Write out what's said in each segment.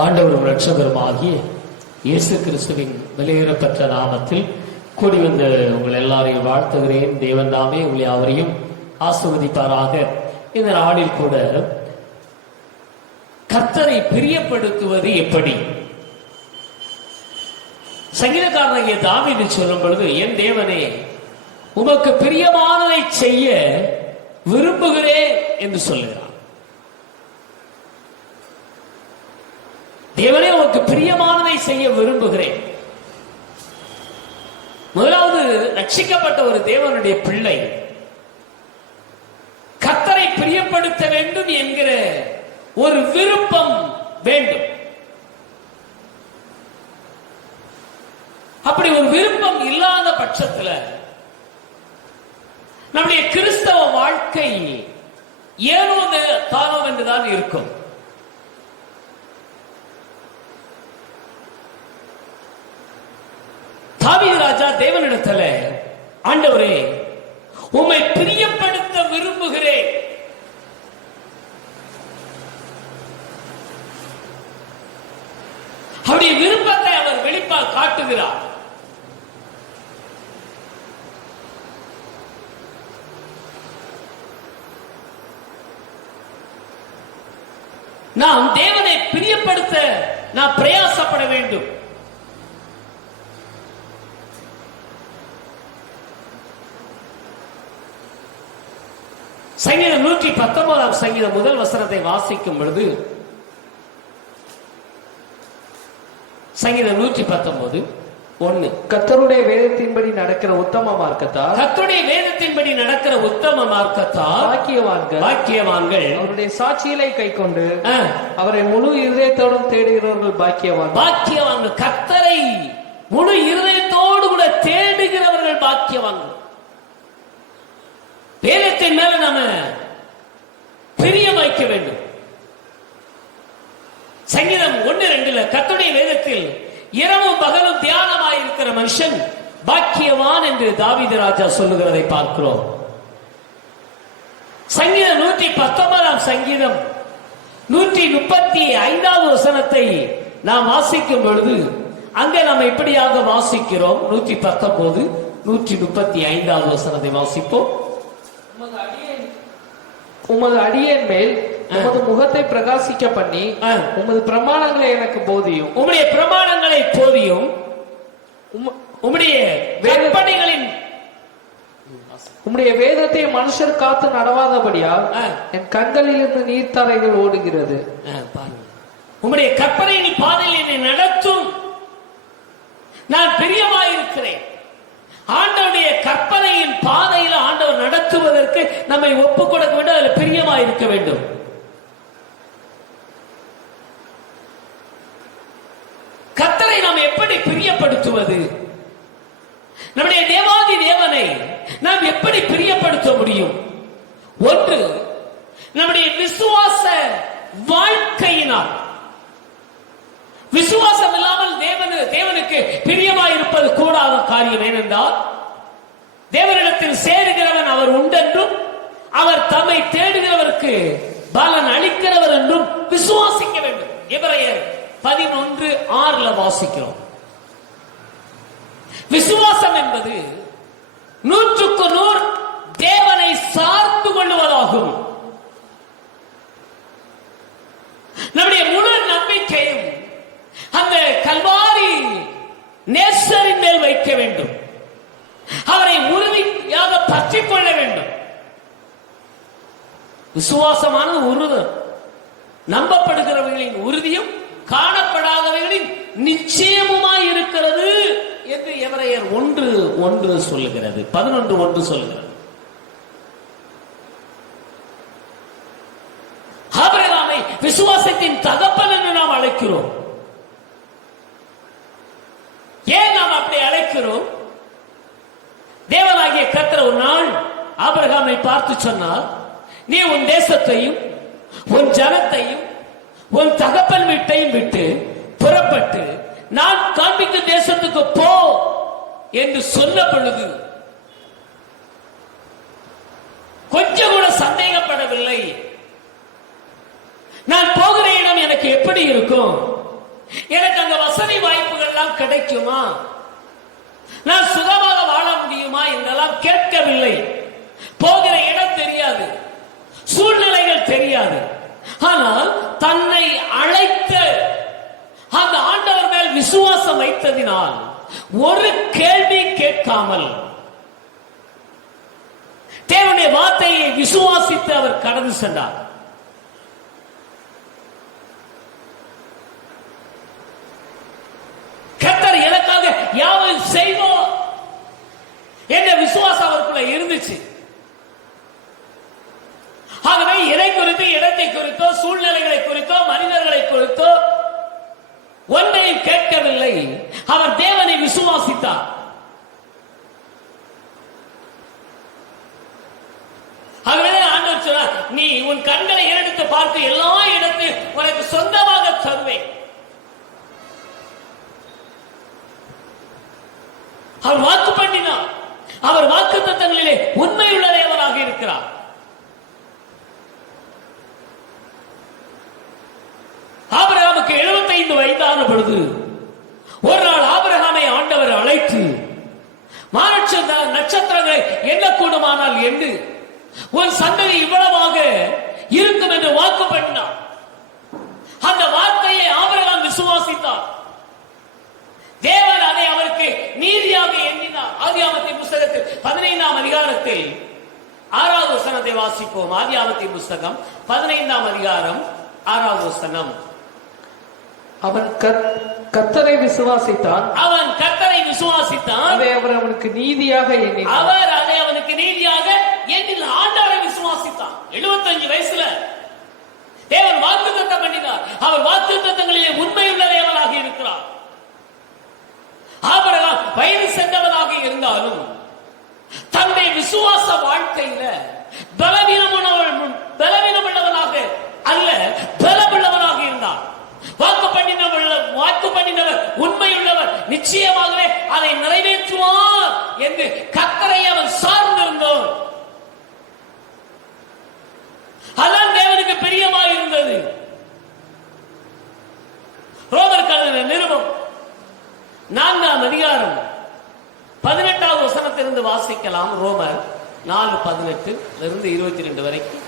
ஆண்டவரும் இரட்சகருமாகிய இயேசு கிறிஸ்துவின் வெளியேறப்பெற்ற நாமத்தில் கூடி வந்த உங்கள் எல்லாரையும் வாழ்த்துகிறேன். தேவன் தாமே உங்களை அவரையும் ஆசீர்வதிப்பாராக. இந்த நாளில் கூட கர்த்தரை பிரியப்படுத்துவது எப்படி? சங்கீதக்காரனாகிய தாவீது சொல்லும் பொழுது, என் தேவனே உமக்கு பிரியமானதை செய்ய விரும்புகிறேன் என்று சொல்லுகிறார். தேவனே உனக்கு பிரியமானதை செய்ய விரும்புகிறேன். முதலாவது, ரட்சிக்கப்பட்ட ஒரு தேவனுடைய பிள்ளை கர்த்தரை பிரியப்படுத்த வேண்டும் என்கிற ஒரு விருப்பம் வேண்டும். அப்படி ஒரு விருப்பம் இல்லாத பட்சத்தில் நம்முடைய கிறிஸ்தவ வாழ்க்கை ஏனோ தானோ என்றுதான் இருக்கும். தாவீது ராஜா தேவனிடத்தில், ஆண்டவரே உம்மை பிரியப்படுத்த விரும்புகிறேன், அவருடைய விருப்பத்தை அவர் வெளிப்பாக காட்டுகிறார். நாம் தேவனை பிரியப்படுத்த நாம் பிரயாசப்பட வேண்டும். சங்கீதம் 119 சங்கீதம் முதல் வசனத்தை வாசிக்கும் பொழுது, சங்கீதம் 119:1, கர்த்தருடைய வேதத்தின்படி நடக்கிற உத்தம மார்க்கத்தால், கர்த்தருடைய வேதத்தின்படி நடக்கிற உத்தம மார்க்கத்தால் பாக்கியவான்கள் அவருடைய சாட்சிகளை கைக்கொண்டு அவரை முழு இருதயத்தோடும் தேடுகிறவர்கள் பாக்கியவான்கள். கர்த்தரை முழு இருதயத்தோடு கூட தேடுகிறவர்கள் பாக்கியவான்கள். வேதத்தின் மேல நாம பிரியம் வைக்க வேண்டும். சங்கீதம் 1:2 கர்த்தருடைய வேதத்தில் இரவும் பகலும் தியானமாய் இருக்கிற மனுஷன் பாக்கியவான் என்று தாவீது ராஜா சொல்லுகிறதை பார்க்கிறோம். சங்கீதம் 119 சங்கீதம் 135 வசனத்தை நாம் வாசிக்கும் பொழுது அங்கே நாம் இப்படியாக வாசிக்கிறோம். 119 135 வசனத்தை வாசிப்போம். உமது அடியேன் மேல் உமது முகத்தை பிரகாசிக்க பண்ணி உமது பிரமாணங்களை எனக்கு போதியும். உம்முடைய பிரமாணங்களை போதியும். உம்முடைய கற்பனைகளின் உம்முடைய வேதத்தை மனுஷர் காத்து நடவாதபடியால் என் கண்களில் இருந்து நீர்த்தாரைகள் ஓடுகிறது. உம்முடைய கற்பனையின் பாதையில் என்னை நடத்தும். நான் பிரியமாயிருக்கிறேன். ஆண்டவருடைய கற்பனையின் பாதையில் ஆண்டவர் நடத்துவதற்கு நம்மை ஒப்புக் கொடுக்க வேண்டும். அதில் பிரியமாயிருக்க வேண்டும். கர்த்தரை நாம் எப்படி பிரியப்படுத்துவது? நம்முடைய தேவாதி தேவனை நாம் எப்படி பிரியப்படுத்த முடியும்? ஒன்று, நம்முடைய விசுவாச வாழ்க்கையினால். விசுவாசம் இல்லாமல் தேவனுக்கு பிரியமாயிருப்பது கூடாத காரியம். ஏனென்றால் தேவனிடத்தில் சேருகிறவன் அவர் உண்டென்றும் அவர் தம்மை தேடுகிறவருக்கு பலன் அளிக்கிறவர் என்றும் விசுவாசிக்க வேண்டும். எபிரேயர் 11:6 வாசிக்கிறோம். விசுவாசம் என்பது 100க்கு 100 தேவனை சார்ந்து கொள்வதாகும். நம்முடைய முழு நம்பிக்கையும் அந்த கல்வாரி நேசரின் மேல் வைக்க வேண்டும். அவரை உறுதியாக பற்றிக் கொள்ள வேண்டும். விசுவாசமானது உறுதி, நம்பப்படுகிறவர்களின் உறுதியும் காணப்படாதவர்களின் நிச்சயமுமாய் இருக்கிறது என்று எபிரேயர் 1:1 சொல்லுகிறது. 11:1 சொல்லுகிறது. ஆபிரகாமை விசுவாசத்தின் தகப்பன் என்று நாம் அழைக்கிறோம். ஏன் நாம் அப்படி அழைக்கிறோம்? தேவனாகிய கர்த்தர் ஒரு நாள் ஆபிரகாமை பார்த்து சொன்னார், நீ உன் தேசத்தையும் உன் ஜனத்தையும் உன் தகப்பன் வீட்டையும் விட்டு புறப்பட்டு நான் காண்பிக்கும் தேசத்துக்கு போ என்று சொன்ன பொழுது கொஞ்சம் கூட சந்தேகப்படவில்லை. நான் போகிற இடம் எனக்கு எப்படி இருக்கும்? எனக்கு அங்க வசதி வாய்ப்புகள் எல்லாம் கிடைக்குமா, நான் சுகமாக வாழ முடியுமா என்றெல்லாம் கேட்கவில்லை. போகிற இடம் தெரியாது, சூழ்நிலைகள் தெரியாது. ஆனால் தன்னை அழைத்த அந்த ஆண்டவர் மேல் விசுவாசம் வைத்ததினால் ஒரு கேள்வி கேட்காமல் தேவனுடைய வார்த்தையை விசுவாசித்து அவர் கடந்து சென்றார். கர்த்தர் எனக்காக யாவும் செய்வோம் என்ற விசுவாசம் அவருக்குள்ள இருந்துச்சு. ஆகவே இறை குறித்து, இடத்தை குறித்தோ, சூழ்நிலைகளை குறித்தோ, மனிதர்களை குறித்தோ ஒன்றையும் கேட்கவில்லை. அவர் தேவனை விசுவாசித்தார். ஆகவே ஆண்டவர் சொன்னார், நீ உன் கண்களை ஏறெடுத்து பார்த்து எல்லா இடத்தையும் உனக்கு சொந்தமாக தருவேன். அவர் வாக்கு பண்ணினார். அவர் வாக்கு தத்தங்களிலே உண்மையுள்ள தேவனாக இருக்கிறார். ஆபிரகாமுக்கு 75 வயதான பொழுது ஒரு நாள் ஆபிரகாமை ஆண்டவர் அழைத்து, நட்சத்திரங்களை எண்ணக்கூடுமானால் எண்ணு, உன் சந்ததி இவ்வளவாக இருக்கும் என்று வாக்கு பண்ணினார். அந்த வார்த்தையை ஆபிரகாம் விசுவாசித்தார். தேவன் அதை அவருக்கு நீதியாக எண்ணினார். ஆதியாகமத்தின் புஸ்தகத்தில் 15ஆம் அதிகாரத்தில் 6வது வசனத்தை வாசிப்போம். ஆதியாகமத்தின் புஸ்தகம் 15ஆம் அதிகாரம் 6வது வசனம். அவன் கர்த்தரை விசுவாசித்தான். அவன் கர்த்தரை விசுவாசித்தான். அதை அவர் அவனுக்கு நீதியாக எண்ணினார். அவர் அதை அவனுக்கு நீதியாக எண்ணினார். ஆண்டவரை விசுவாசித்தான். 75 வயசுல தேவன் வாக்குத்தத்தம் பண்ணினார். அவர் வாக்குத்தத்தங்களிலே உண்மையுள்ள தேவனாக இருக்கிறார். ஆபிரகாம் வயது சென்றவனாக இருந்தாலும் தன்னுடைய விசுவாச வாழ்க்கையில பலவீனமுள்ளவனாக அல்ல, பலமுள்ளவனாக இருந்தார். வாக்கு பண்ணினவர் உண்மையுள்ளவர், நிச்சயமாகவே அதை நிறைவேற்றுவார் என்று கர்த்தரை அவன் சார்ந்திருந்தான். அதான் தேவனுக்கு பிரியமாக இருந்தது. ரோமர் கழுதின நிருபம் 4ஆம் அதிகாரம் 18வது வசனத்திலிருந்து வாசிக்கலாம். ரோமர் 4:18 22 வரைக்கும்.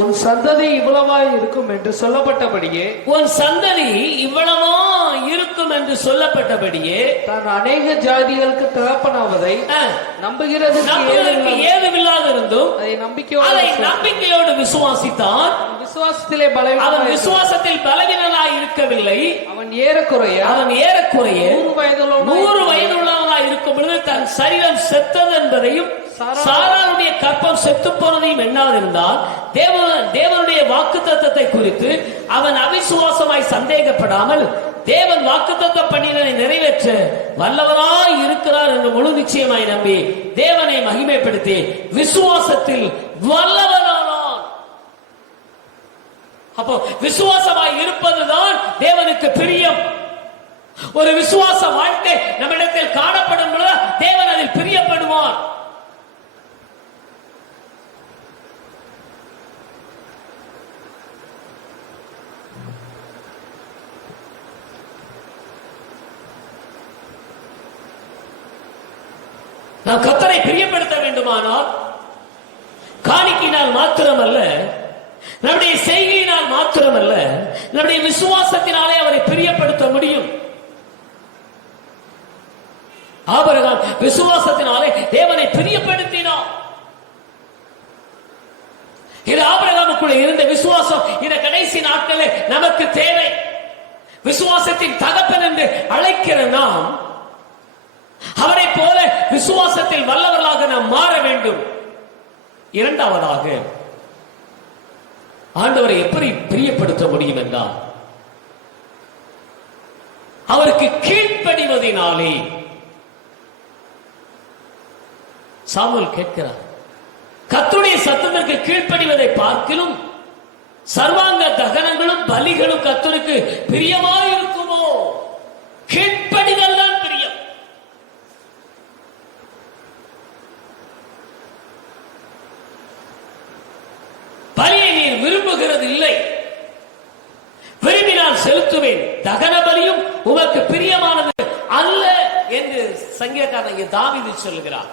உன் சந்ததி இவ்வளவாய் இருக்கும் என்று சொல்லப்பட்டபடியே, உன் சந்ததி இவ்வளவா இருக்கும் என்று சொல்லப்பட்டபடியே, தான் அநேக ஜாதிகளுக்கு தகப்பனாவதை நம்புகிறதற்கு ஏதுவில்லாத இருந்தும் அதை நம்பிக்கையோடு விசுவாசித்தான். அவன் விசுவாசத்தில் பலவீனனாய் இருக்கவில்லை. அவன் ஏறக்குறைய 100 வயதுள்ளவனாய் இருக்கும் பொழுது தன் சரீரம் செத்தது என்பதையும் சாராளுடைய கற்பம் செத்து போனதையும் எண்ணாதிருந்தால் தேவனுடைய வாக்குத்தத்தத்தை குறித்து அவன் அவிசுவாசமாய் சந்தேகப்படாமல் தேவன் வாக்குத்தத்தம் பண்ணினதை நிறைவேற்ற வல்லவராய் இருக்கிறார் என்று முழு நிச்சயமாய் நம்பி தேவனை மகிமைப்படுத்தி விசுவாசத்தில் வல்லவரானான். அப்போ விசுவாசமாய் இருப்பதுதான் தேவனுக்கு பிரியம். ஒரு விசுவாச வாழ்க்கை நம்மிடத்தில் காணப்படும் பொழுது தேவன் அதில் பிரியப்படுவார். நாம் கர்த்தரை பிரியப்படுத்த வேண்டுமானால் காணிக்கையினால் மாத்திரமல்ல, நம்முடைய செய்கையினால் மாத்திரமல்ல, நம்முடைய விசுவாசத்தினாலே அவரை பிரியப்படுத்த முடியும். ஆபிரகாம் விசுவாசத்தினாலே தேவனை பிரியப்படுத்தினார். இது ஆபிரகாமுக்குள்ள இருந்த விசுவாசம். இந்த கடைசி நாட்களில் நமக்கு தேவை. விசுவாசத்தின் தகப்பன் என்று அழைக்கிற நாம் அவரை போல விசுவாசத்தில் வல்லவர்களாக நாம் மாற வேண்டும். இரண்டாவதாக, ஆண்டவரை எப்படி பிரியப்படுத்த முடியும் என்றால் அவருக்கு கீழ்ப்படிவதினாலே. சாமுவேல் கேட்கிறார், கர்த்தருடைய சத்தத்திற்கு கீழ்ப்படிவதை பார்க்கிலும் சர்வாங்க தகனங்களும் பலிகளும் கர்த்தருக்கு பிரியமாக இருக்குமோ? கீழ்ப்படிதல் தான் பிரியம். பலியை நீர் விரும்புகிறது இல்லை, விரும்பினால் உமக்கு பிரியமானது அல்ல என்று சங்கீதக்காரன் தாவீது சொல்லுகிறார்.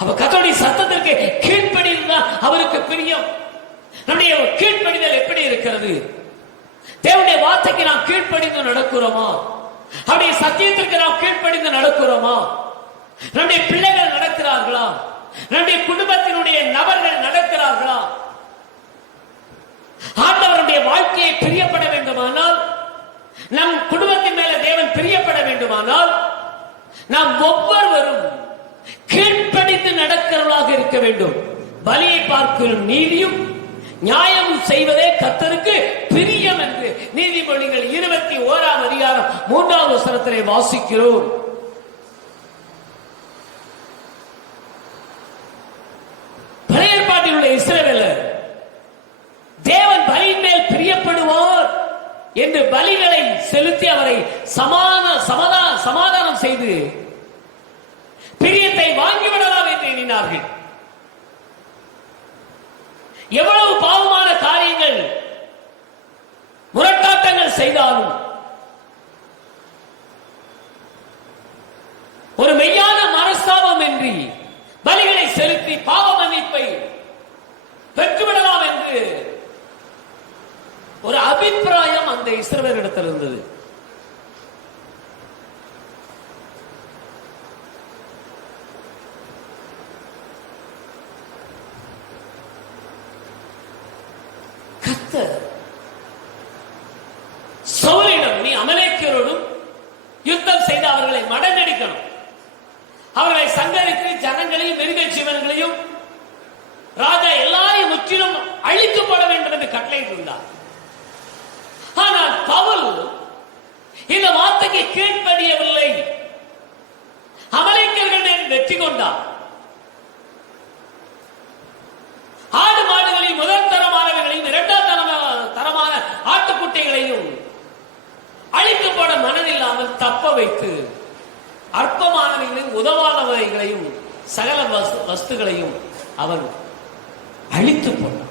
அப்ப கர்த்தருடைய சத்தத்திற்கு கீழ்ப்படிதான் அவருக்கு பிரியம். நம்முடைய கீழ்ப்படிதல் எப்படி இருக்கிறது? தேவனுடைய வார்த்தைக்கு நாம் கீழ்ப்படிந்து நடக்கிறோமா? அவருடைய சத்தியத்திற்கு நாம் கீழ்ப்படிந்து நடக்கிறோமா? நம்முடைய பிள்ளைகள் நடக்கிறார்களா? நம்முடைய குடும்பத்தினுடைய நபர்கள் நடக்கிறார்களா? ஆண்டவருடைய வாழ்க்கையை பிரியப்பட வேண்டுமானால், நம் குடும்பத்தின் மேல தேவன் பிரியப்பட வேண்டுமானால், நாம் ஒவ்வொருவரும் கீழ்ப்படிந்து நடக்கிறவர்களாக இருக்க வேண்டும். பலியை பார்க்கும் நீதியும் நியாயமும் செய்வதே கர்த்தருக்கு பிரியம் என்று நீதிமொழிகள் 21ஆம் அதிகாரம் 3வது வசனத்திலே வாசிக்கிறோம். பழைய ஏற்பாட்டில் உள்ள இஸ்ரவேலர் தேவன் பலியின் மேல் பிரியப்படுவார் என்று பலிகளை செலுத்தி அவரை சமாதானம் செய்து பிரியத்தை வாங்கிவிடலாம் என்று எண்ணினார்கள். எவ்வளவு பாவமான காரியங்கள் முரட்டாட்டங்கள் செய்தாலும் ஒரு மெய்யான மனஸ்தாபம் இன்றி பலிகளை செலுத்தி பாவ மன்னிப்பை பெற்றுவிடலாம் என்று ஒரு அபிப்பிராயம் அந்த இஸ்ரவேலிடத்தில் இருந்தது. சவுலிடம் நீ அமலேக்கியரோடும் யுத்தம் செய்து அவர்களை மடங்கடிக்கணும், அவர்களை சங்கரித்து ஜனங்களையும் மிருக ஜீவன்களையும் ராஜா எல்லாரையும் முற்றிலும் அழிக்கப்பட வேண்டும் என்று கட்டளையிட்டிருந்தார். ஆனால் பவுல் இந்த வார்த்தைக்கு கீழ்ப்படியவில்லை. அமலேக்கியர்கள் வெற்றி கொண்டார். ஆடு மாடுகளையும் முதல் தரமானவர்களையும் இரண்டாம் தரமான ஆட்டுக்குட்டைகளையும் அழிக்கப்பட மனதில்லாமல் தப்ப வைத்து அற்பமானவைகளையும் உதவாதவைகளையும் சகல வஸ்துகளையும் அவர் அழித்து போனார்.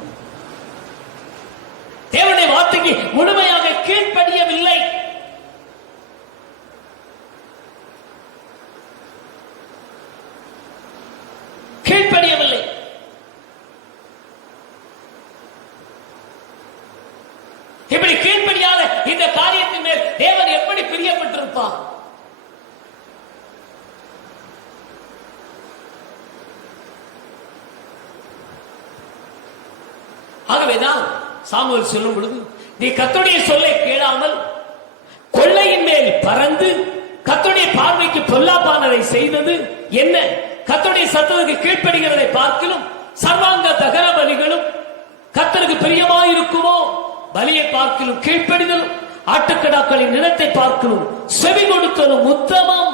தேவனுடைய வார்த்தைக்கு முழுமையாக கீழ்ப்படியவில்லை. கீழ்ப்படியவில்லை. இப்படி கீழ்ப்படியாத இந்த காரியத்தின் மேல் தேவன் எப்படி பிரியப்பட்டிருப்பார்? ஆகவேதான் சாமுவேல் சொல்லும் பொழுது, நீ கர்த்தருடைய சொல்லை கேளாமல் கொள்ளையின் மேல் பறந்து கர்த்தருடைய பார்வைக்கு பொல்லாப்பானதை செய்தது என்ன? கர்த்தருடைய சத்தத்துக்கு கீழ்ப்படுகிறதை பார்க்கலும் சர்வாங்க தகன பலிகளும் கர்த்தருக்கு பிரியமாயிருக்குமோ? பலியை பார்க்கலும் கீழ்ப்படிதலும் ஆட்டுக்கடாக்களின் நிலத்தை பார்க்கலும் செவி கொடுத்தலும் உத்தமம்.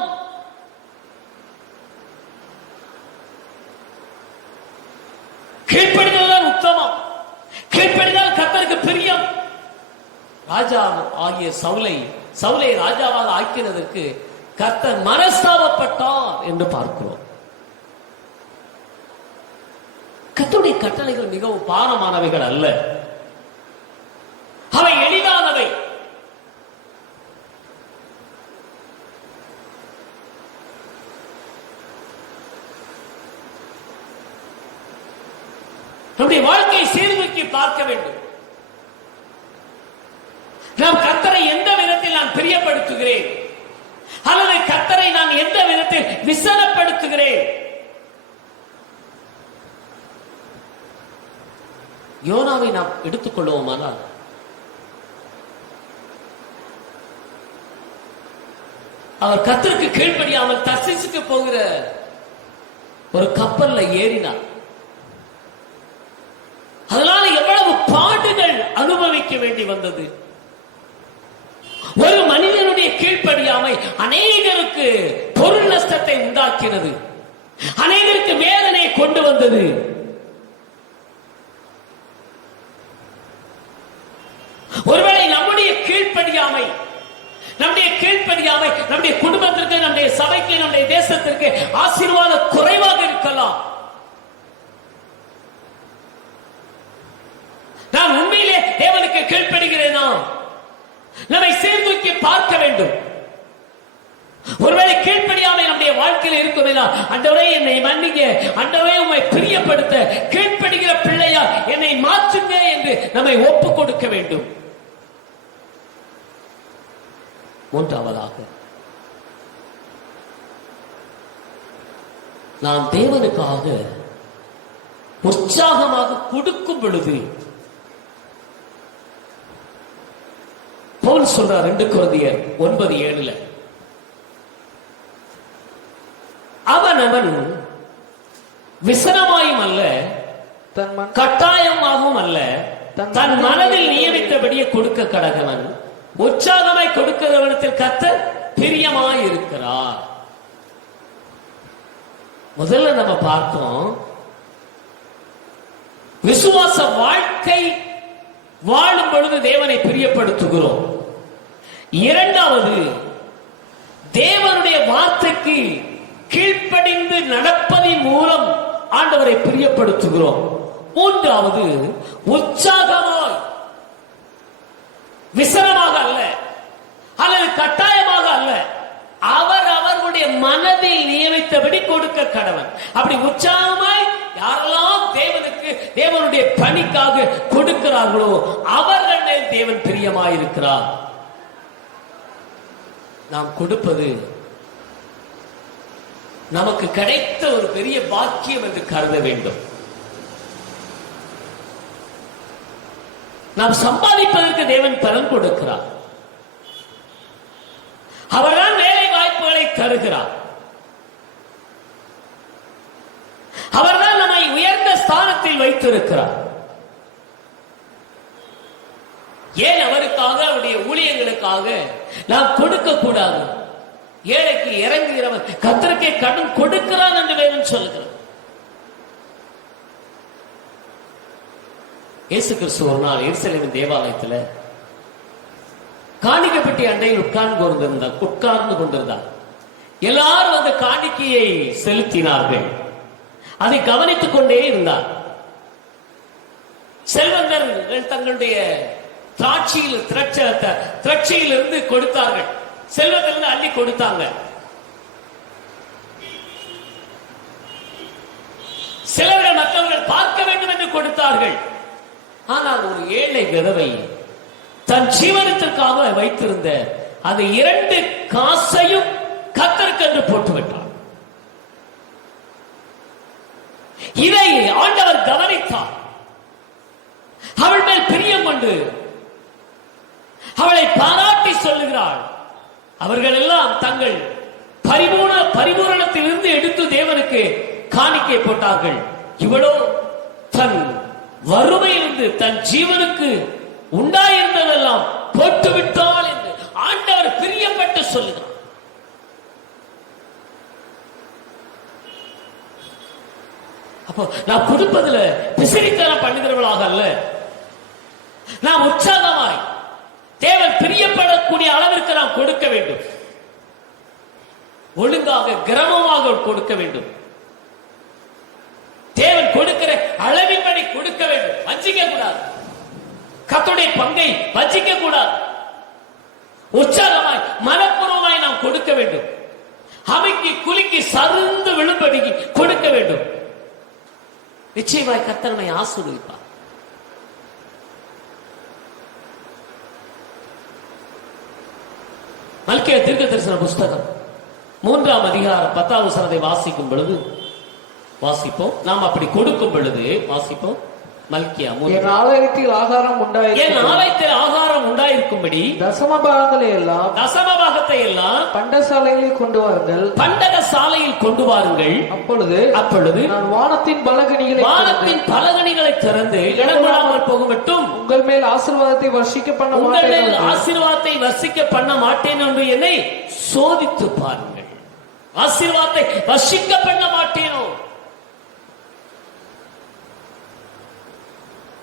கீழ்ப்படிதல் தான் உத்தமம். கீழ்ப்படிதல் கர்த்தருக்கு பிரியம். ராஜா ஆகிய சவுலை ராஜாவாக ஆக்கினதற்கு கர்த்தர் மனஸ்தாபப்பட்டார் என்று பார்க்கிறோம். கர்த்தருடைய கட்டளைகள் மிகவும் பாரமானவைகள் அல்ல, அவை எளிதானவை. நம்முடைய வாழ்க்கையை சீர்தூக்கி பார்க்க வேண்டும். நாம் கர்த்தரை எந்த விதத்தில் நான் பிரியப்படுத்துகிறேன், அல்லது கர்த்தரை நான் எந்த விதத்தில் விசனப்படுத்துகிறேன்? யோனாவை நாம் எடுத்துக்கொள்வோமானால், அவர் கர்த்தருக்கு கீழ்ப்படியாமல் தர்சீசுக்கு போகிற ஒரு கப்பல்ல ஏறினார். அதனால எவ்வளவு பாடுகள் அனுபவிக்க வேண்டி வந்தது. ஒரு மனிதனுடைய கீழ்ப்படியாமை அநேகருக்கு பொருள் நஷ்டத்தை உண்டாக்கினது, அநேகருக்கு வேதனையை கொண்டு வந்தது. ஒருவேளை நம்முடைய கீழ்ப்படியாமை நம்முடைய குடும்பத்திற்கு, நம்முடைய சபைக்கு, நம்முடைய தேசத்திற்கு ஆசீர்வாத குறைவாக இருக்கலாம். நான் உண்மையிலே கீழ்ப்படுகிறேனா? நம்மை சீர்தூக்கி பார்க்க வேண்டும். ஒருவேளை கீழ்ப்படியாமை நம்முடைய வாழ்க்கையில் இருக்குமே, ஆண்டவரே என்னை மன்னிங்க, ஆண்டவரே உம்மை பிரியப்படுத்த கீழ்ப்படுகிற பிள்ளையா என்னை மாற்றுங்க என்று நம்மை ஒப்பு கொடுக்க வேண்டும். மூன்றாவதாக, நாம் தேவனுக்காக உற்சாகமாக கொடுக்கும் பொழுது பவுல் சொல்றார் 2 கொரிந்தியர் 9:7, அவன் விசனமாயும் அல்ல, கட்டாயமாகவும் அல்ல, தன் மனதில் நியமித்தபடியே கொடுக்க கடகவன், உற்சாகமாய் கொடுக்கிறவனத்தில் கர்த்தர் பிரியமாய் இருக்கிறார். முதல்ல நம்ம பார்த்தோம், விசுவாச வாழ்க்கை வாழும் பொழுது தேவனை பிரியப்படுத்துகிறோம். இரண்டாவது, தேவனுடைய வார்த்தைக்கு கீழ்ப்படிந்து நடப்பதின் மூலம் ஆண்டவரை பிரியப்படுத்துகிறோம். மூன்றாவது, உற்சாகமாய், விசனமாக அல்ல அல்லது கட்டாயமாக அல்ல, அவர்களுடைய மனதில் நியமித்தபடி கொடுக்க கடவன். அப்படி உற்சாகமாய் யாரெல்லாம் தேவனுக்கு தேவனுடைய பணிக்காக கொடுக்கிறார்களோ அவர்கள் தேவன் பிரியமாயிருக்கிறார். நாம் கொடுப்பது நமக்கு கிடைத்த ஒரு பெரிய பாக்கியம் என்று கருத வேண்டும். நாம் சம்பாதிப்பதற்கு தேவன் பலன் கொடுக்கிறார். அவர்தான் வேலை வாய்ப்புகளை தருகிறார். அவர்தான் நம்மை உயர்ந்த ஸ்தானத்தில் வைத்திருக்கிறார். ஏன் அவருக்காக, அவருடைய ஊழியர்களுக்காக நாம் கொடுக்க கூடாது? ஏழைக்கு இறங்குகிறவன் கர்த்தருக்கே கடன் கொடுக்கிறான் என்று வேதம் சொல்லுகிறார். இயேசு கிறிஸ்து ஒரு நாள் எருசலேமின் தேவாலயத்தில் காணிக்கப்பட்டி அண்டையில் உட்கார்ந்து கொண்டிருந்தார். எல்லாரும் அந்த காணிக்கையை செலுத்தினார்கள். அதை கவனித்துக் கொண்டே இருந்தார். செல்வந்தர்கள் தங்களுடைய திராட்சையில் இருந்து கொடுத்தார்கள். செல்வத்திலிருந்து அள்ளி கொடுத்தாங்க. சிலர்கள் மற்றவர்கள் பார்க்க வேண்டும் என்று கொடுத்தார்கள். ஆனால் ஒரு ஏழை விதவை தன் ஜீவனத்திற்காக வைத்திருந்த அந்த 2 காசையும் கர்த்தருக்கென்று போட்டுவிட்டார். இதை ஆண்டவர் கவனித்தார். அவள் மேல் பிரியம் கொண்டு அவளை பாராட்டி சொல்லுகிறாள். அவர்கள் எல்லாம் தங்கள் பரிபூரணத்திலிருந்து எடுத்து தேவனுக்கு காணிக்கை போட்டார்கள். இவளோ தன் வறுமையிலிருந்து தன் ஜீவனுக்கு உண்டாயிருந்ததெல்லாம் போட்டுவிட்டாள் என்று ஆண்டவர் பிரியப்பட்டு சொல்லுகிறார். அப்போ நாம் கொடுப்பதில் பிசிறித்தனம் பண்ணுகிறவர்களாக அல்ல, நாம் உற்சாகமாய் தேவன் பிரியப்படக்கூடிய அளவிற்கு நாம் கொடுக்க வேண்டும். ஒழுங்காக கிரமமாக கொடுக்க வேண்டும். தேவன் கொடுக்கிற அளவின்படி கொடுக்க வேண்டும். வஞ்சிக்க கூடாது. கர்த்தருடைய பங்கை வஞ்சிக்க கூடாது. உற்சாகமாய் மனப்பூர்வமாய் நாம் கொடுக்க வேண்டும். அமைக்கி குலுக்கி சருந்து விழும்படி கொடுக்க வேண்டும். நிச்சயமாய் கர்த்தர் நம்மை ஆசீர்வதிப்பார். மல்கியா தீர்க்கதரிசன புஸ்தகம் 3ஆம் அதிகாரம் 10ஆம் வசனத்தை வாசிக்கும் பொழுது வாசிப்போம். நாம் அப்படி கொடுக்கும் பொழுது வாசிப்போம். மல்கியா, என் ஆலயத்தில் ஆகாரம் உண்டாயிருக்கும்படி தசமபாகத்தை எல்லாம் பண்டகசாலையில் கொண்டு வாருங்கள். அப்பொழுது நான் வானத்தின் பலகணிகளை திறந்து இடமில்லாமல் போகும் மட்டும் உங்கள் மேல் ஆசீர்வாதத்தை வர்ஷிக்க பண்ண மாட்டேன் என்று என்னை சோதித்து பாருங்கள். ஆசீர்வாதத்தை வர்ஷிக்க பண்ண மாட்டேனோ?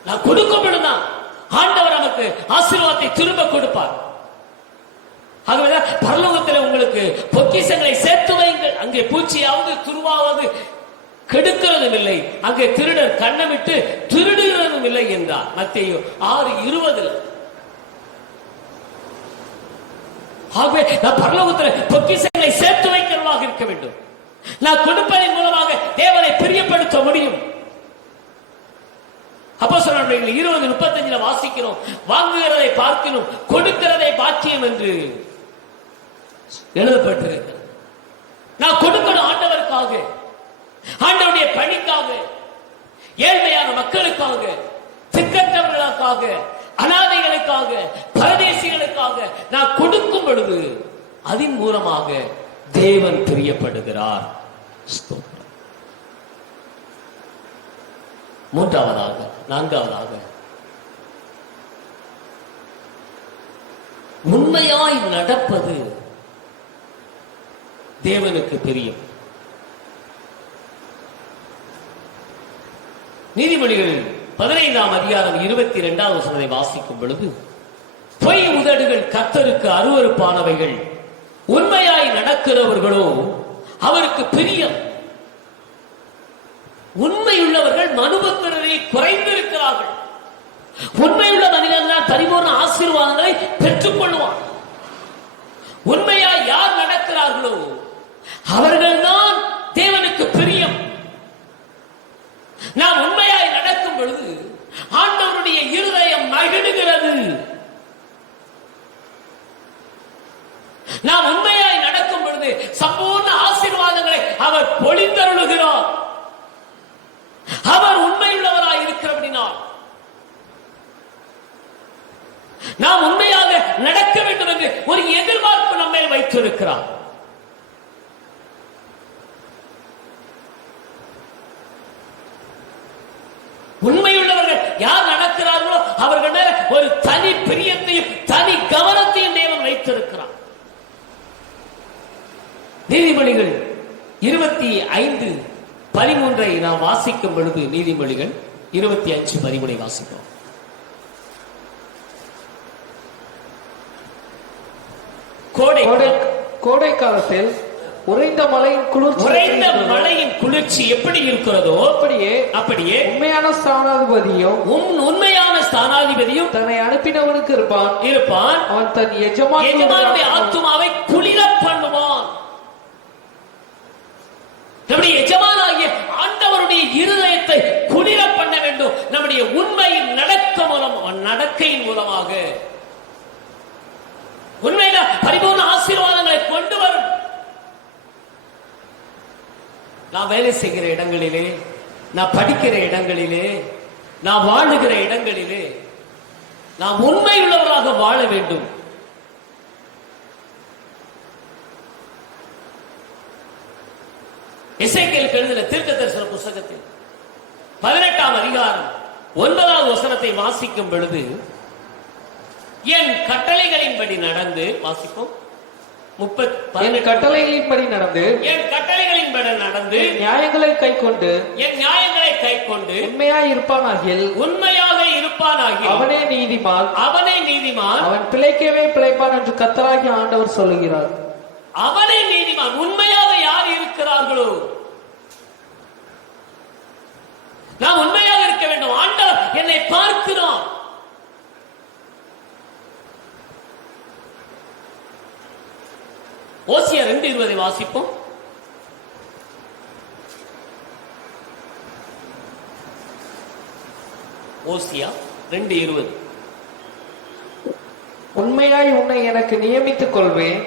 நான் கொடுக்கும் பொழுதுதான் ஆண்டவர் நமக்கு ஆசீர்வாதத்தை திரும்ப கொடுப்பார். ஆகவேதான் பரலோகத்தில் உங்களுக்கு பொக்கிஷங்களை சேர்த்து வைங்கள். அங்கே பூச்சியாவது துருவாவது கெடுக்கிறதும் இல்லை, அங்கே திருடர் கண்ணமிட்டு திருடுகிறதும் இல்லை என்றார் மத்தேயு 6:20. ஆகவே நான் பரலோகத்தில் பொக்கிஷங்களை சேர்த்து வைக்கிறவராக இருக்க வேண்டும். நான் கொடுப்பதன் மூலமாக தேவனை பிரியப்படுத்த முடியும். அப்போஸ்தலர் 20:35 வாசிக்கிறோம், வாங்குகிறதை பார்க்கணும் கொடுக்கிறதை பாக்கியம் என்று எழுதப்பட்டிருக்கிறது. நான் கொடுக்கணும் ஆண்டவருக்காக, ஆண்டவருடைய பணிக்காக, ஏழ்மையான மக்களுக்காக, திக்கற்றவர்களுக்காக, அனாதைகளுக்காக, பரதேசிகளுக்காக நான் கொடுக்கும் பொழுது அதன் மூலமாக தேவன் பிரியப்படுகிறார். மூன்றாவதாக, நான்காவதாக, உண்மையாய் நடப்பது தேவனுக்கு பிரியம். நீதிமொழிகள் 15ஆம் அதிகாரம் 22வது வசனத்தை வாசிக்கும் பொழுது, பொய் உதடுகள் கர்த்தருக்கு அருவருப்பானவைகள், உண்மையாய் நடக்கிறவர்களோ அவருக்கு பிரியம். உண்மையுள்ளவர்கள் மனுபத்திரரை குறைந்திருக்கிறார்கள். உண்மையுள்ள மனிதன் தான் பரிபூர்ண ஆசீர்வாதங்களை பெற்றுக் கொள்வான். உண்மையாய் யார் நடக்கிறார்களோ அவர்கள்தான் தேவனுக்கு பிரியம். நாம் உண்மையாய் நடக்கும் பொழுது ஆண்டவருடைய இருதயம் மகிழுகிறது. நாம் உண்மையாய் நடக்கும் பொழுது சம்பூர்ண ஆசீர்வாதங்களை அவர் பொழிந்தருளுகிறார். அவர் உண்மையுள்ளவராய் இருக்கிறபடினால் நாம் உண்மையாக நடக்க வேண்டும் என்று ஒரு எதிர்பார்ப்பு நம்மை வைத்திருக்கிறார். உண்மையுள்ளவர்கள் யார் நடக்கிறார்களோ அவர்கள் மேல ஒரு தனி பிரியத்தையும் தனி கவனத்தையும் தேவன் வைத்திருக்கிறார். நீதிமொழிகள் 25:13 நாம் வாசிக்கும் பொழுது, நீதிமொழிகள் 25:13 வாசிக்கிறோம். கோடை காலத்தில் உறைந்த மழையின் குளிர்ச்சி எப்படி இருக்கிறதோ அப்படியே உண்மையான ஸ்தானாதிபதியும் தன்னை அனுப்பினவனுக்கு இருப்பான். அவன் தன் எஜமானுடைய ஆத்துமாவை குளிர பண்ணுவான். நம்முடைய எஜமானாகிய ஆண்டவருடைய இருதயத்தை குளிர பண்ண வேண்டும். நம்முடைய உண்மையின் நடக்கையின் மூலமாக உண்மையில பரிபூர்ண ஆசீர்வாதங்களை கொண்டு வரும். நான் வேலை செய்கிற இடங்களிலே, நான் படிக்கிற இடங்களிலே, நான் வாழுகிற இடங்களிலே நாம் உண்மை உள்ளவராக வாழ வேண்டும். எசேக்கியேல் எழுதின தீர்க்கதரிசன புத்தகத்தில் 18ஆம் அதிகாரம் 9வது வசனத்தை வாசிக்கும் பொழுது, என் கட்டளைகளின்படி நடந்து, வாசிப்போம், என் கட்டளைகளின்படி நடந்து நியாயங்களை கைக்கொண்டு உண்மையாக இருப்பானாகில் அவனே நீதிமான், அவன் பிழைக்கவே பிழைப்பான் என்று கர்த்தராகிய ஆண்டவர் சொல்லுகிறார். அவனே நீதிமான். உண்மையாக யார் இருக்கிறார்களோ நாம் உண்மையாக இருக்க வேண்டும். ஆண்டவர் என்னை பார்க்கிறான். ஓசியா 2:20 வாசிப்போம். ஓசியா 2:20. உண்மையாய் உன்னை எனக்கு நியமித்துக் கொள்வேன்,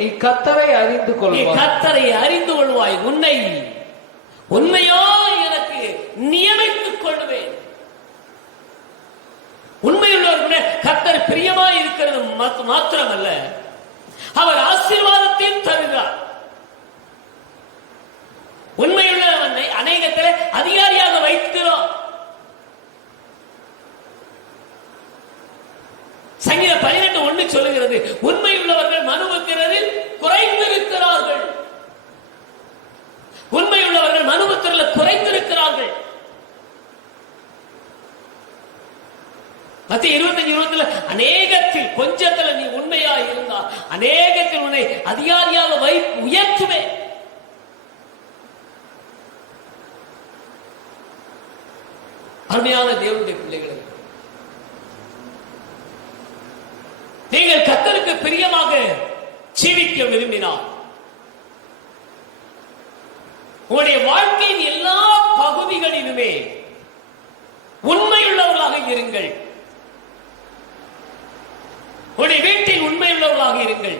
நீ கர்த்தரை அறிந்து கொள்வாய். உண்மையாய் எனக்கு நியமித்துக் கொள்வேன். உண்மையுள்ளவர்களுடைய கர்த்தர் பிரியமாய் இருக்கிறது மாத்திரமல்ல, அவர் ஆசீர்வாதத்தையும் தருகிறார். உண்மையுள்ளவனை அநேகத்திலே அதிகாரியாக வைக்கிறோம். சங்கீதம் 18:1 சொல்லுகிறது, உண்மையுள்ளவர்கள் மனுபுத்திரரில் குறைந்திருக்கிறார்கள். உண்மையுள்ளவர்கள் மனுபுத்திரரில் குறைந்திருக்கிறார்கள். மத்திய 25:20 அநேகத்தில் கொஞ்சத்தில் நீ உண்மையாக இருந்தா அநேகத்தில் உன்னை அதிகாரியாக உயர்த்துவே. அருமையான தேவனுடைய பிள்ளைகளை, கர்த்தருக்கு பிரியமாக ஜீவிக்க விரும்பினார் உங்களுடைய வாழ்க்கையின் எல்லா பகுதிகளிலுமே உண்மையுள்ளவர்களாக இருங்கள். உங்களுடைய வீட்டில் உண்மையுள்ளவர்களாக இருங்கள்.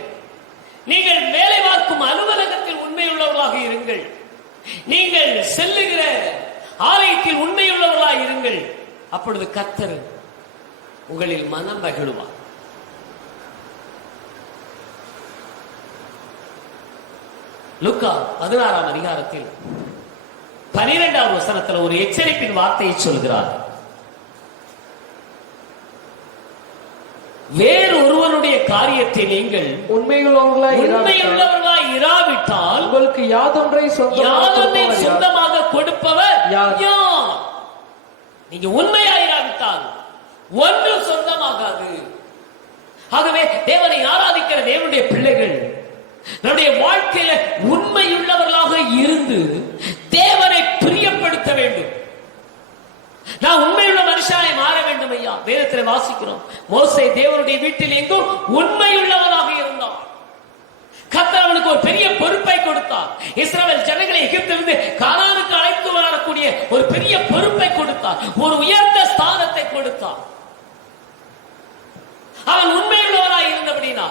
நீங்கள் வேலை பார்க்கும் அலுவலகத்தில் உண்மையுள்ளவர்களாக இருங்கள். நீங்கள் செல்லுகிற ஆலயத்தில் உண்மையுள்ளவர்களாக இருங்கள். அப்பொழுது கர்த்தர் உங்களில் மனம் மகிழுவார். லூக்கா 16ஆம் அதிகாரத்தில் 12வது வசனத்தில் ஒரு எச்சரிப்பின் வார்த்தையை சொல்கிறார். வேறு ஒருவனுடைய காரியத்தை நீங்கள் உண்மையுள்ளவர்களாய் இராவிட்டால் உங்களுக்கு யாதொன்றை சொந்தமாக கொடுப்பவர் யார்? நீங்க உண்மையாயிராவிட்டால் ஒன்று சொந்தமாகாது. ஆகவே தேவனை ஆராதிக்கிற தேவனுடைய பிள்ளைகள் நம்முடைய வாழ்க்கையில உண்மையுள்ளவர்களாக இருந்து தேவனை பிரியப்படுத்த வேண்டும். நான் உண்மையுள்ள மனுஷனாய் மாற வேண்டும். ஐயா, வேதத்தில் வாசிக்கிறோம், மோசே தேவனுடைய வீட்டில் எங்கும் உண்மையுள்ளவனாக இருந்தான். கர்த்தர் அவனுக்கு ஒரு பெரிய பொறுப்பை கொடுத்தார். இஸ்ரவேல் ஜனங்களை எகிப்திலிருந்து கானானுக்கு அழைத்து வரக்கூடிய ஒரு பெரிய பொறுப்பை கொடுத்தார். ஒரு உயர்ந்த ஸ்தானத்தை கொடுத்தார். அவன் உண்மையுள்ளவனாய் இருந்தபடினா,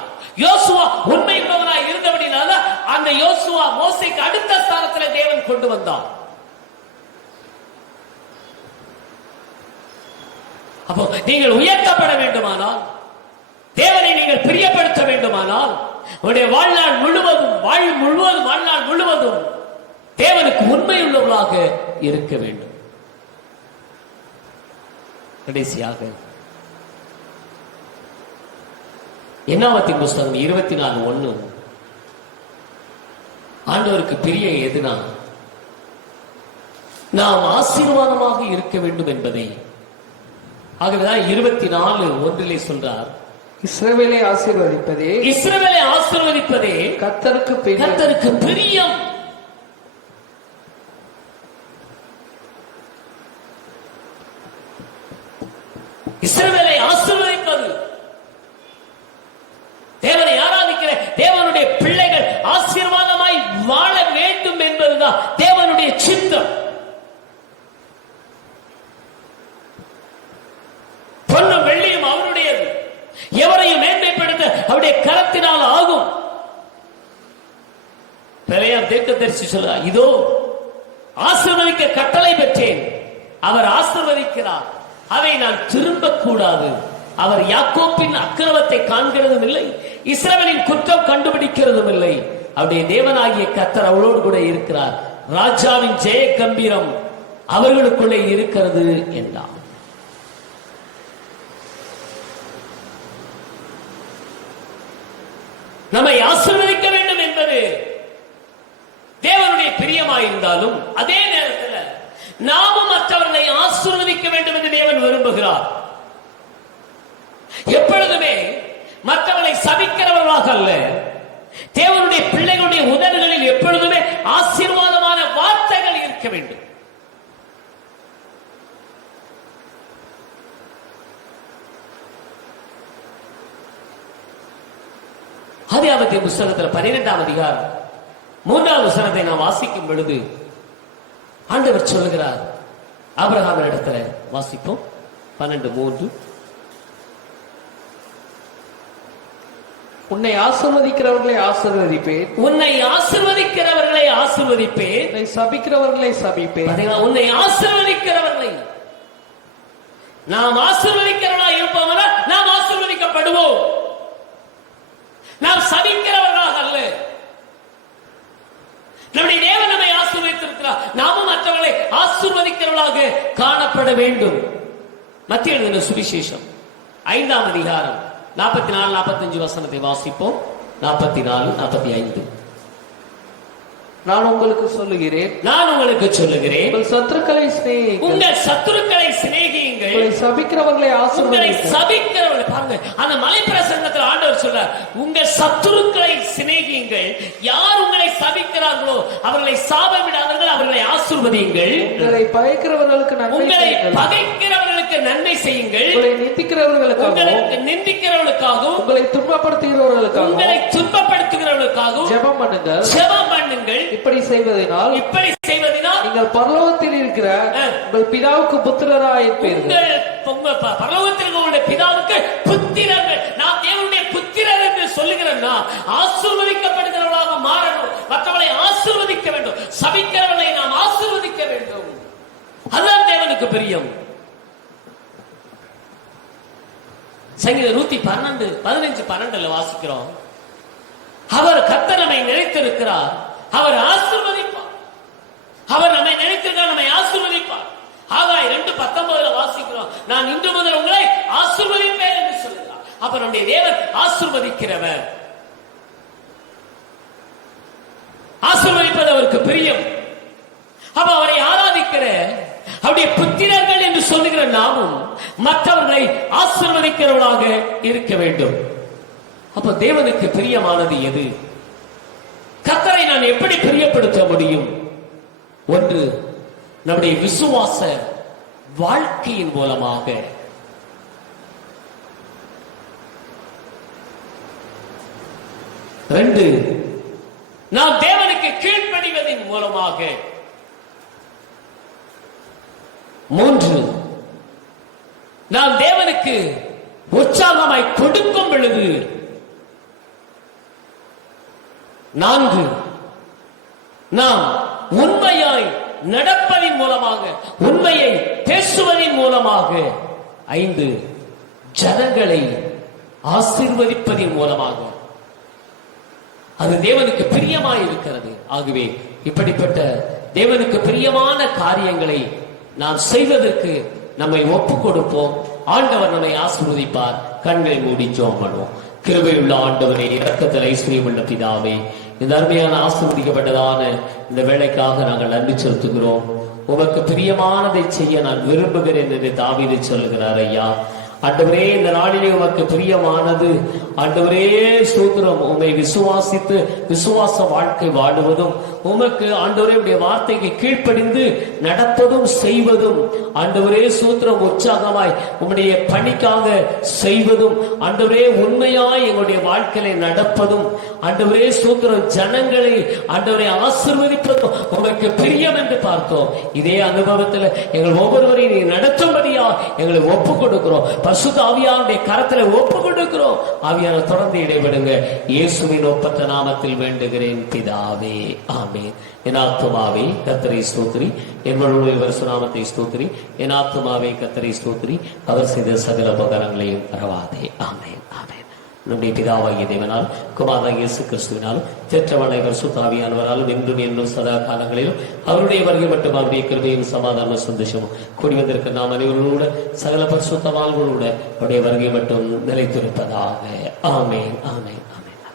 யோசுவா உண்மையுள்ளவனாய் இருந்தபடினால அந்த யோசுவா மோசேக்கு அடுத்த ஸ்தானத்தில் தேவன் கொண்டு வந்தார். அப்போ நீங்கள் உயர்த்தப்பட வேண்டுமானால், தேவனை நீங்கள் பிரியப்படுத்த வேண்டுமானால், உங்களுடைய வாழ்நாள் முழுவதும் தேவனுக்கு உண்மையுள்ளவர்களாக இருக்க வேண்டும். கடைசியாக என்னாமத்தின் புஸ்தகம் 24:1 ஆண்டவருக்கு பிரிய எதுனா நாம் ஆசீர்வாதமாக இருக்க வேண்டும் என்பதை. ஆகவேதான் 24:1 சொல்றார், இஸ்ரவேலை ஆசீர்வதிப்பதே கர்த்தருக்கு பிரியம். இஸ்ரவேலை ஆசீர்வதிப்பது, தேவனை ஆராதிக்கிற தேவனுடைய பிள்ளைகள் ஆசீர்வாதமாய் வாழ வேண்டும் என்பதுதான் தேவனுடைய சித்தம். பொன்னும் வெள்ளியும் அவருடையது, எவரையும் மேன்மைப்படுத்த அவருடைய கரத்தினால் ஆகும். பெரியார் தீர்க்கதரிசி சொல்றார், இதோ ஆசீர்வதிக்க கட்டளை பெற்றேன், அவர் ஆசீர்வதிக்கிறார், அதை நான் திரும்ப கூடாது. அவர் யாக்கோப்பின் அக்கிரமத்தை காண்கிறதும் இல்லை, இஸ்ரவேலின் குற்றம் கண்டுபிடிக்கிறதும் இல்லை. அவருடைய தேவனாகிய கர்த்தர் அவளோடு கூட இருக்கிறார். ராஜாவின் ஜெய கம்பீரம் அவர்களுக்குள்ளே இருக்கிறது என்றார். நம்மை ஆசீர்வதிக்க வேண்டும் என்பது தேவனுடைய பிரியமாயிருந்தாலும், அதே நேரத்தில் நாமும் மற்றவர்களை ஆசீர்வதிக்க வேண்டும் என்று தேவன் விரும்புகிறார். எப்பொழுதுமே மற்றவர்களை சபிக்கிறவர்களாக அல்ல, தேவனுடைய பிள்ளைகளுடைய உதடுகளில் எப்பொழுதுமே ஆசீர்வாதமான வார்த்தைகள் இருக்க வேண்டும். ஆதியாகமத்தின் புஸ்தகத்தில் 12ஆம் அதிகாரம் 3வது வசனத்தை நாம் வாசிக்கும் பொழுது ஆண்டவர் சொல்லுகிறார், ஆபிரகாம் இடத்துல வாசிப்போம் 12:3, உன்னை ஆசீர்வதிக்கிறவர்களை ஆசீர்வதிப்பேன், உன்னை ஆசீர்வதிக்கிறவர்களை ஆசீர்வதிப்பேன், உன்னை சபிக்கிறவர்களை சபிப்பேன். உன்னை ஆசீர்வதிக்கிறவர்களை, நாம் ஆசீர்வதிக்கிறவர்களா இருப்பவனா நாம் ஆசீர்வதிக்கப்படுவோம். நாம் சபிக்கிறவர்களாக அல்ல. நம்முடைய தேவன் நம்மை ஆசீர்வதித்திருக்கிறார், நாமும் மற்றவர்களை ஆசீர்வதிக்கிறவர்களாக காணப்பட வேண்டும். மத்திய எழுதின சுவிசேஷம் 5ஆம் அதிகாரம் 44-45 வசனத்தை வாசிப்போம். 44-45. நான் உங்களுக்கு சொல்லுகிறேன், உங்கள் சத்துருக்களை சிநேகியுங்கள், உங்களை சபிக்கிறவர்களை சபிக்கிறவர்கள். பாருங்க, அந்த மலை பிரசங்கத்தில் ஆண்டவர் சொல்றார், உங்கள் சத்துருக்களை சிநேகியுங்கள், யார் உங்களை சபிக்கிறார்களோ அவர்களை சாபமிடாதீர்கள், அவர்களை ஆசீர்வதியுங்கள், உங்களை பகைக்கிறவர்களுக்கு நிந்திக்கிறவர்களுக்கு நன்மை செய்யுங்கள், உங்களை நிந்திக்கிறவர்களுக்காகவும் உங்களுக்கு நிந்திக்கிறவர்களுக்காகவும் உங்களை துன்பப்படுத்துகிறவர்களுக்காகவும் உங்களை துன்பப்படுத்துகிறவர்களுக்காகவும் ஜெபம் பண்ணுங்கள். ஜெபம் பண்ணுங்கள். இப்படி செய்வதனால் நீங்கள் பரலோகத்தில் இருக்கிற உங்கள் பிதாவுக்கு புத்திரராயிருப்பீர்கள். உங்கள் பரலோகத்தில் உங்களுடைய பிதாவுக்கு புத்திரர்கள். நாம் தேவனுடைய புத்திரர் என்று சொல்லுகிறோம்னா ஆசீர்வதிக்கப்படுகிறவர்களாக மாறணும். மற்றவர்களை ஆசீர்வதிக்க வேண்டும், சபிக்கிறவர்களை நாம் ஆசீர்வதிக்க வேண்டும். அதுதான் தேவனுக்கு பிரியம். சங்கீதம் 112:15-12 வாசிக்கிறோம். அவர் கர்த்தர் நம்மை நினைத்திருக்கிறார், அவர் ஆசீர்வதிப்பார். அவர் நம்மை நினைத்திருக்கிறார், நம்மை ஆசீர்வதிப்பார். ஆகாய் 2:19 வாசிக்கிறோம், நான் இன்று முதல் உங்களை ஆசீர்வதிப்பேன் என்று சொல்லுகிறார். அப்ப நம்முடைய தேவன் ஆசீர்வதிக்கிறவர். ஆசீர்வதிப்பது அவருக்கு பிரியம். அப்ப அவரை ஆராதிக்கிற அவருடைய புத்திரர்கள் என்று சொல்லுகிற நாமும் மற்றவர்களை ஆசீர்வதிக்கிறவர்களாக இருக்க வேண்டும். அப்ப தேவனுக்கு பிரியமானது எது? கர்த்தரை நான் எப்படி பிரியப்படுத்த முடியும்? ஒன்று, நம்முடைய விசுவாச வாழ்க்கையின் மூலமாக. ரெண்டு, நாம் தேவனுக்கு கீழ்ப்படிவதன் மூலமாக. மூன்று, நாம் தேவனுக்கு உற்சாகமாய் கொடுக்கும் பொழுது. நான்கு, நாம் உண்மையாய் நடப்பதின் மூலமாக, உண்மையை பேசுவதின் மூலமாக. ஐந்து, ஜனங்களை ஆசீர்வதிப்பதின் மூலமாக. அது தேவனுக்கு பிரியமாய் இருக்கிறது. ஆகவே இப்படிப்பட்ட தேவனுக்கு பிரியமான காரியங்களை நாம் செய்வதற்கு நம்மை ஒப்புக் கொடுப்போம். ஆண்டவர் நம்மை ஆசீர்வதிப்பார். கண்களை மூடி ஜெபம் பண்ணுவோம். கிருபையுள்ள ஆண்டவரே, இரக்கத்தில் ஐஸ்வர்யமுள்ள பிதாவே, இந்த அருமையான ஆசீர்வதிக்கப்பட்டதான இந்த வேளைக்காக நாங்கள் நன்றி செலுத்துகிறோம். உமக்கு பிரியமானதை செய்ய நான் விரும்புகிறேன் என்று தாவீது சொல்லுகிறார். ஐயா ஆண்டவரே, இந்த நாளிலே உமக்கு பிரியமானது ஆண்டவரே ஸ்தோத்திரம், உம்மை விசுவாசித்து விசுவாச வாழ்க்கை வாழுவதும், உமக்கு ஆண்டவரே உடைய வார்த்தைக்கு கீழ்ப்படிந்து நடப்பதும் செய்வதும், ஆண்டவரே ஸ்தோத்திரம் உற்சாகமாய் உம்முடைய பணிக்காக செய்வதும், ஆண்டவரே உண்மையாய் எங்களுடைய வாழ்க்கையை நடப்பதும், ஆண்டவரே ஸ்தோத்திரம் ஜனங்களை ஆண்டவரை ஆசீர்வதிப்பதும் உமக்கு பிரியம் என்று பார்த்தோம். இதே அனுபவத்தில் எங்கள் ஒவ்வொருவரையும் நீ நடத்தும்படியா எங்களை ஒப்புக் கொடுக்கிறோம். பரிசுத்த ஆவியானுடைய கரத்துல ஒப்பு கொடுக்கிறோம். ஆவியான தொடர்ந்து இடைபெடுங்க. இயேசுவின் ஒப்பற்ற நாமத்தில் வேண்டுகிறேன் பிதாவே, ஆமென். என் ஆத்துமாவே கர்த்தரை ஸ்தோத்திரி, என்னுடைய பரிசுநாமத்தை ஸ்தோத்திரி. என் ஆத்துமாவே கர்த்தரை ஸ்தோத்திரி, அவர் செய்த சகல உபகாரங்களையும் மறவாதே. ஆமென், ஆமென். நம்முடைய பிதாவாகிய தேவனால், குமாரனாகிய இயேசு கிறிஸ்துவினாலும், தேற்றவாளை பரிசுத்த ஆவியானவராலும் என்றும் என்னும் சதா காலங்களிலும் அவருடைய வருகை மட்டும் அவருடைய கிருபையும் சமாதான சந்தோஷமும் கூடி வந்திருக்க நாம் அனைவரோட சகல பரிசுத்த வாழ்களோட அவருடைய வருகை மட்டும் நிலைத்திருப்பதாக. ஆமென், ஆமென், ஆமென்.